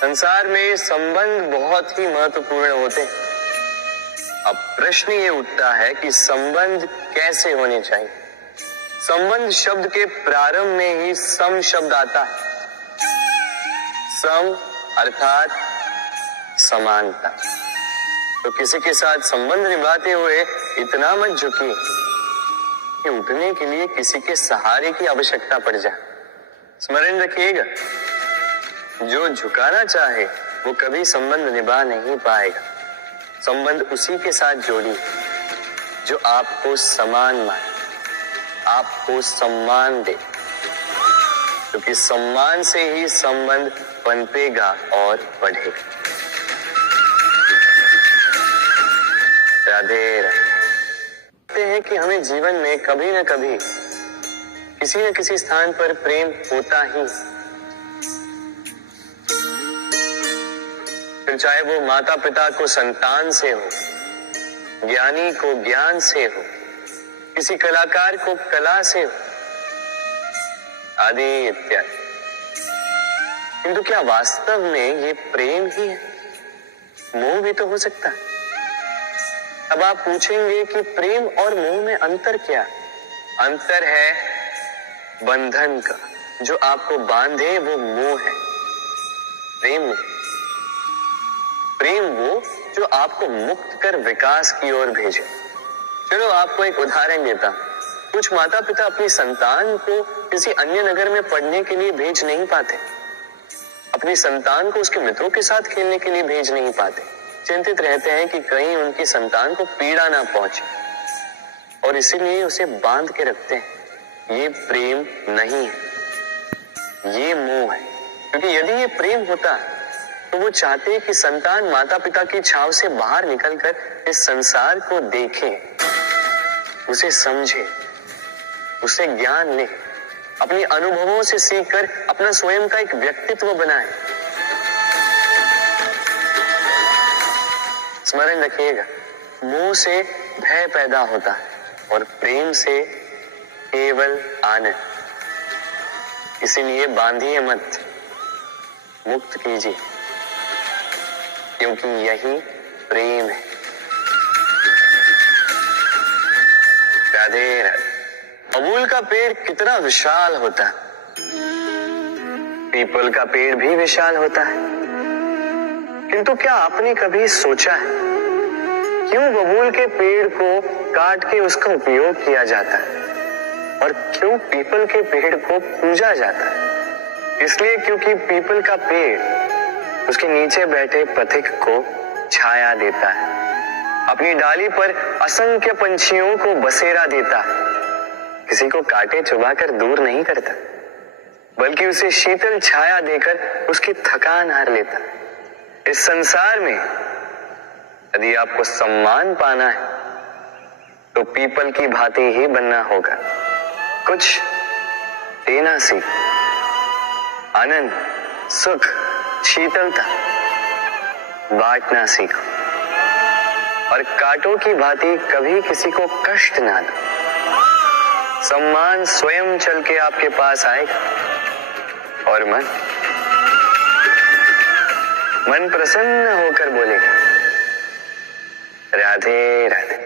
संसार में संबंध बहुत ही महत्वपूर्ण होते हैं। अब प्रश्न ये उठता है कि संबंध कैसे होने चाहिए। संबंध शब्द के प्रारंभ में ही सम शब्द आता है। सम अर्थात समानता। तो किसी के साथ संबंध निभाते हुए इतना मत झुकिए कि उठने के लिए किसी के सहारे की आवश्यकता पड़ जाए। स्मरण रखिएगा, जो झुकाना चाहे वो कभी संबंध निभा नहीं पाएगा। संबंध उसी के साथ जोड़िए जो आपको समान माने, आपको सम्मान दे, क्योंकि सम्मान से ही संबंध पनपेगा और बढ़ेगा। राधे राधे। कहते हैं कि हमें जीवन में कभी न कभी किसी न किसी स्थान पर प्रेम होता ही, फिर चाहे वो माता पिता को संतान से हो, ज्ञानी को ज्ञान से हो, किसी कलाकार को कला से हो, आदि इत्यादि। किंतु क्या वास्तव में ये प्रेम ही है? मोह भी तो हो सकता है। अब आप पूछेंगे कि प्रेम और मोह में अंतर क्या? अंतर है बंधन का। जो आपको बांधे वो मोह है, प्रेम नहीं। प्रेम वो जो आपको मुक्त कर विकास की ओर भेजे। चलो आपको एक उदाहरण देता हूं। कुछ माता पिता अपनी संतान को किसी अन्य नगर में पढ़ने के लिए भेज नहीं पाते, अपनी संतान को उसके मित्रों के साथ खेलने के लिए भेज नहीं पाते। चिंतित रहते हैं कि कहीं उनकी संतान को पीड़ा ना पहुंचे, और इसीलिए उसे बांध के रखते हैं। ये प्रेम नहीं है, ये मोह है। क्योंकि यदि ये प्रेम होता तो वो चाहते कि संतान माता पिता की छाव से बाहर निकलकर इस संसार को देखे, उसे समझे, उसे ज्ञान ले, अपने अनुभवों से सीखकर अपना स्वयं का एक व्यक्तित्व बनाए। स्मरण रखिएगा, मोह से भय पैदा होता है और प्रेम से केवल आनंद। इसीलिए बांधिए मत, मुक्त कीजिए, क्योंकि यही प्रेम है। राधे राधे। बबूल का पेड़ कितना विशाल होता है, पीपल का पेड़ भी विशाल होता है। किंतु क्या आपने कभी सोचा है क्यों बबूल के पेड़ को काट के उसका उपयोग किया जाता है और क्यों पीपल के पेड़ को पूजा जाता है? इसलिए क्योंकि पीपल का पेड़ उसके नीचे बैठे पथिक को छाया देता है, अपनी डाली पर असंख्य पंछियों को बसेरा देता है, किसी को काटे चुबाकर दूर नहीं करता, बल्कि उसे शीतल छाया देकर उसकी थकान हार लेता। इस संसार में यदि आपको सम्मान पाना है तो पीपल की भांति ही बनना होगा। कुछ देना सीख, आनंद, सुख, शीतलता बांटना सीखो, और कांटों की भांति कभी किसी को कष्ट ना दो। सम्मान स्वयं चल के आपके पास आएगा और मन प्रसन्न होकर बोलेगा राधे राधे।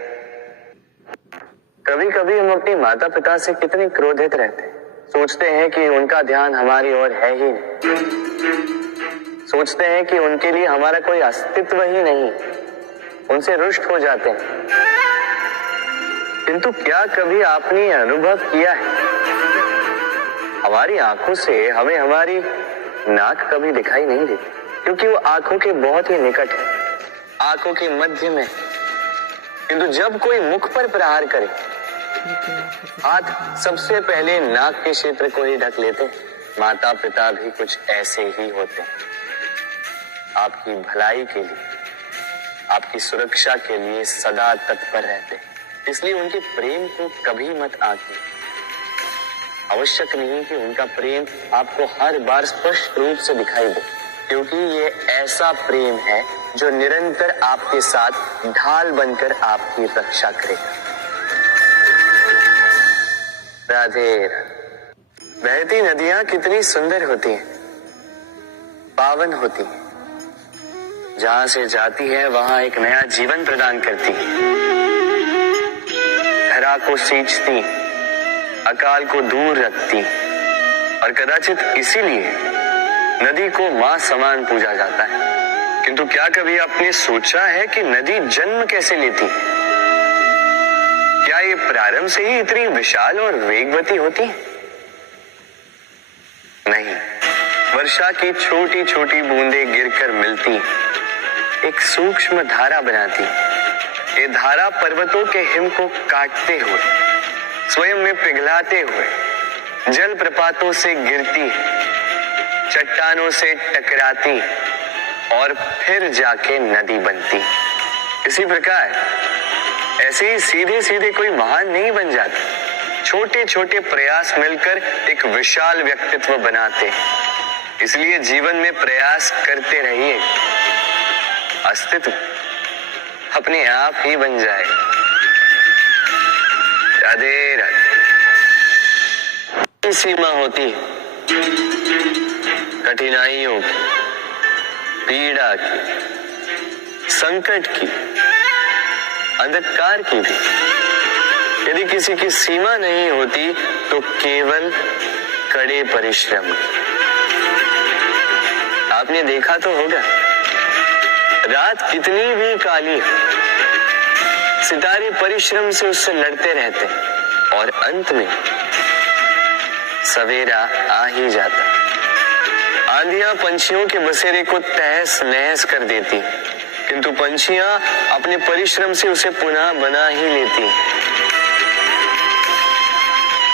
कभी कभी हम अपने माता पिता से कितने क्रोधित रहते हैं, सोचते हैं कि उनका ध्यान हमारी ओर है ही नहीं, सोचते हैं कि उनके लिए हमारा कोई अस्तित्व ही नहीं, उनसे रुष्ट हो जाते हैं। किंतु क्या कभी आपने अनुभव किया है, हमारी आंखों से हमें हमारी नाक कभी दिखाई नहीं देती, क्योंकि वो आंखों के बहुत ही निकट है, आंखों के मध्य में। किंतु जब कोई मुख पर प्रहार करे, हाथ सबसे पहले नाक के क्षेत्र को ही ढक लेते। माता पिता भी कुछ ऐसे ही होते हैं, आपकी भलाई के लिए, आपकी सुरक्षा के लिए सदा तत्पर रहते। इसलिए उनके प्रेम को कभी मत आंकिए। आवश्यक नहीं कि उनका प्रेम आपको हर बार स्पष्ट रूप से दिखाई दे, क्योंकि ये ऐसा प्रेम है जो निरंतर आपके साथ ढाल बनकर आपकी रक्षा करेगा। राधे राधे। बहती नदियां कितनी सुंदर होती हैं, पावन होती हैं, जहां से जाती है वहां एक नया जीवन प्रदान करती, धरा को सींचती, अकाल को दूर रखती, और कदाचित इसीलिए नदी को मां समान पूजा जाता है। किंतु क्या कभी आपने सोचा है कि नदी जन्म कैसे लेती? क्या ये प्रारंभ से ही इतनी विशाल और वेगवती होती? नहीं, वर्षा की छोटी छोटी बूंदें गिरकर मिलती एक सूक्ष्म धारा बनाती। ये धारा पर्वतों के हिम को काटते हुए, स्वयं में पिघलाते हुए, जल प्रपातों से गिरती, चट्टानों से टकराती और फिर जाके नदी बनती। इसी प्रकार ऐसे ही सीधे सीधे कोई महान नहीं बन जाता। छोटे छोटे प्रयास मिलकर एक विशाल व्यक्तित्व बनाते। इसलिए जीवन में प्रयास करते रहिए, अस्तित्व अपने आप ही बन जाए। राधे राधे। सीमा होती है कठिनाइयों की, पीड़ा की, संकट की, अंधकार की भी। यदि किसी की सीमा नहीं होती तो केवल कड़े परिश्रम। आपने देखा तो होगा, रात कितनी भी काली हो, सितारे परिश्रम से उससे लड़ते रहते और अंत में सवेरा आ ही जाता। आंधियां पंछियों के बसेरे को तहस नहस कर देती, किंतु पंछियां अपने परिश्रम से उसे पुनः बना ही लेती,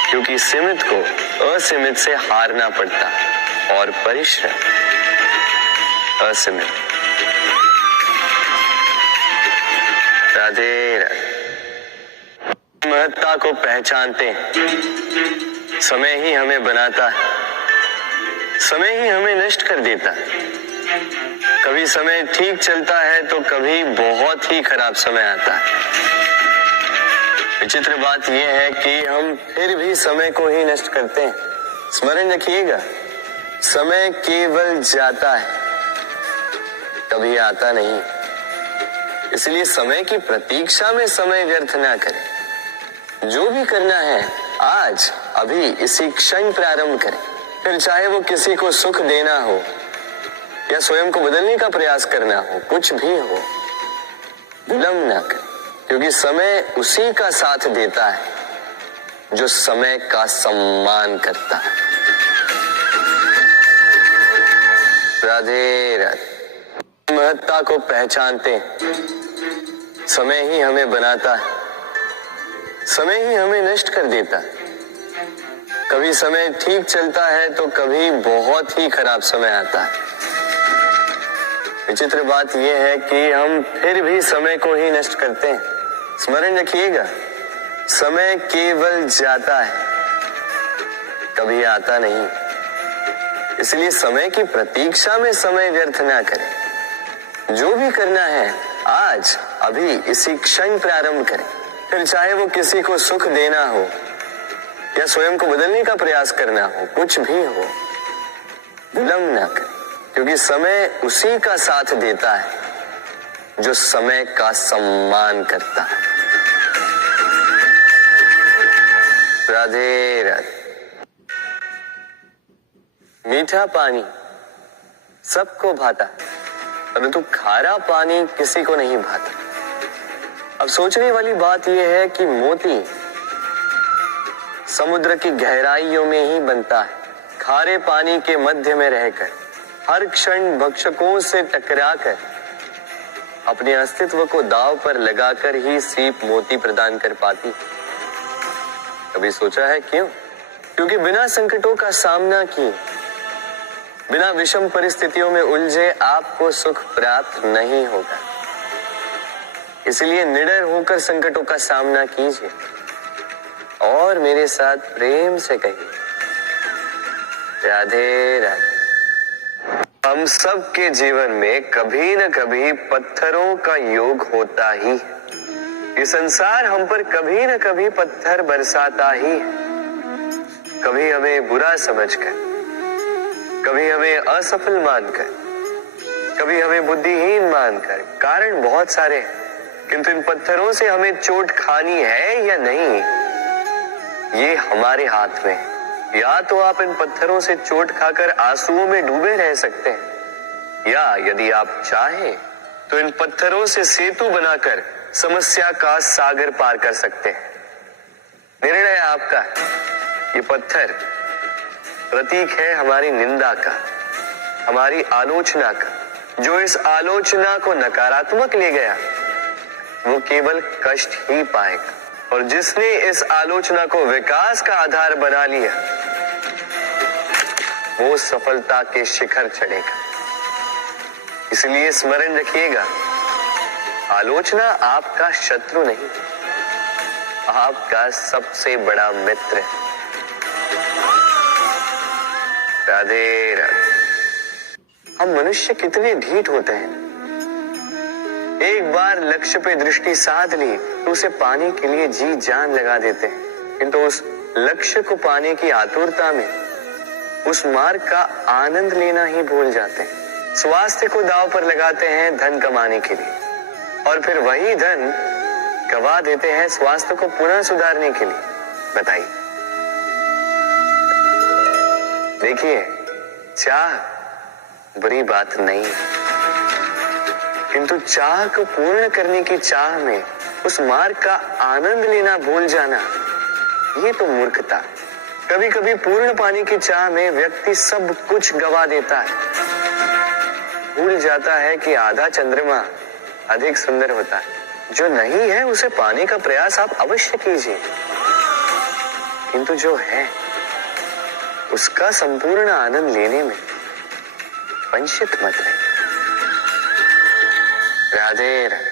क्योंकि सीमित को असीमित से हारना पड़ता और परिश्रम असीमित। राधे राधे। महत्ता को पहचानते हैं, समय ही हमें बनाता है, समय ही हमें नष्ट कर देता है। कभी समय ठीक चलता है तो कभी बहुत ही खराब समय आता है। विचित्र बात यह है कि हम फिर भी समय को ही नष्ट करते हैं। स्मरण रखिएगा, समय केवल जाता है, कभी आता नहीं। इसलिए समय की प्रतीक्षा में समय व्यर्थ ना करें। जो भी करना है आज अभी इसी क्षण प्रारंभ करें। फिर चाहे वो किसी को सुख देना हो या स्वयं को बदलने का प्रयास करना हो, कुछ भी हो, विलंब ना करें, क्योंकि समय उसी का साथ देता है जो समय का सम्मान करता है। राधे राधे। महत्ता को पहचानते हैं, समय ही हमें बनाता है, समय ही हमें नष्ट कर देता है। कभी समय ठीक चलता है तो कभी बहुत ही खराब समय आता है। विचित्र बात यह है कि हम फिर भी समय को ही नष्ट करते हैं। स्मरण रखिएगा, समय केवल जाता है, कभी आता नहीं। इसलिए समय की प्रतीक्षा में समय व्यर्थ ना करें। जो भी करना है आज अभी इसी क्षण प्रारंभ करें। फिर चाहे वो किसी को सुख देना हो या स्वयं को बदलने का प्रयास करना हो, कुछ भी हो, विलंब ना करें, क्योंकि समय उसी का साथ देता है जो समय का सम्मान करता है। राधे राधे। मीठा पानी सबको भाता, परंतु खारा पानी किसी को नहीं भाता। अब सोचने वाली बात यह है कि मोती समुद्र की गहराइयों में ही बनता है। खारे पानी के मध्य में रहकर, हर क्षण भक्षकों से टकराकर, अपने अस्तित्व को दांव पर लगाकर ही सीप मोती प्रदान कर पाती। कभी सोचा है क्यों? क्योंकि बिना संकटों का सामना किए, बिना विषम परिस्थितियों में उलझे आपको सुख प्राप्त नहीं होगा। इसलिए निडर होकर संकटों का सामना कीजिए और मेरे साथ प्रेम से कहिए, राधे राधे। हम सब के जीवन में कभी न कभी पत्थरों का योग होता ही है। ये संसार हम पर कभी न कभी पत्थर बरसाता ही है। कभी हमें बुरा समझकर, कभी हमें असफल मानकर, कभी हमें बुद्धिहीन मानकर। कारण बहुत सारे हैं, किंतु इन पत्थरों से हमें चोट खानी है या नहीं, ये हमारे हाथ में है। या तो आप इन पत्थरों से चोट खाकर आंसुओं में डूबे रह सकते हैं, या यदि आप चाहें तो इन पत्थरों से सेतु बनाकर समस्या का सागर पार कर सकते हैं। निर्णय आपका है। ये पत्थर प्रतीक है हमारी निंदा का, हमारी आलोचना का। जो इस आलोचना को नकारात्मक ले गया वो केवल कष्ट ही पाएगा, और जिसने इस आलोचना को विकास का आधार बना लिया वो सफलता के शिखर चढ़ेगा। इसलिए स्मरण रखिएगा, आलोचना आपका शत्रु नहीं, आपका सबसे बड़ा मित्र है। राधे राधे। हम मनुष्य कितने ढीठ होते हैं। एक बार लक्ष्य पे दृष्टि साध ली तो उसे पाने के लिए जी जान लगा देते हैं, किंतु उस लक्ष्य को पाने की आतुरता में उस मार्ग का आनंद लेना ही भूल जाते हैं। स्वास्थ्य को दांव पर लगाते हैं धन कमाने के लिए, और फिर वही धन गवा देते हैं स्वास्थ्य को पुनः सुधारने के लिए। बताइए। देखिए, चाह बुरी बात नहीं है, किंतु चाह को पूर्ण करने की चाह में उस मार्ग का आनंद लेना भूल जाना, ये तो मूर्खता। कभी कभी पूर्ण पाने की चाह में व्यक्ति सब कुछ गवा देता है, भूल जाता है कि आधा चंद्रमा अधिक सुंदर होता है। जो नहीं है उसे पाने का प्रयास आप अवश्य कीजिए, किंतु जो है उसका संपूर्ण आनंद लेने में वंचित मत रहिए। राधे राधे।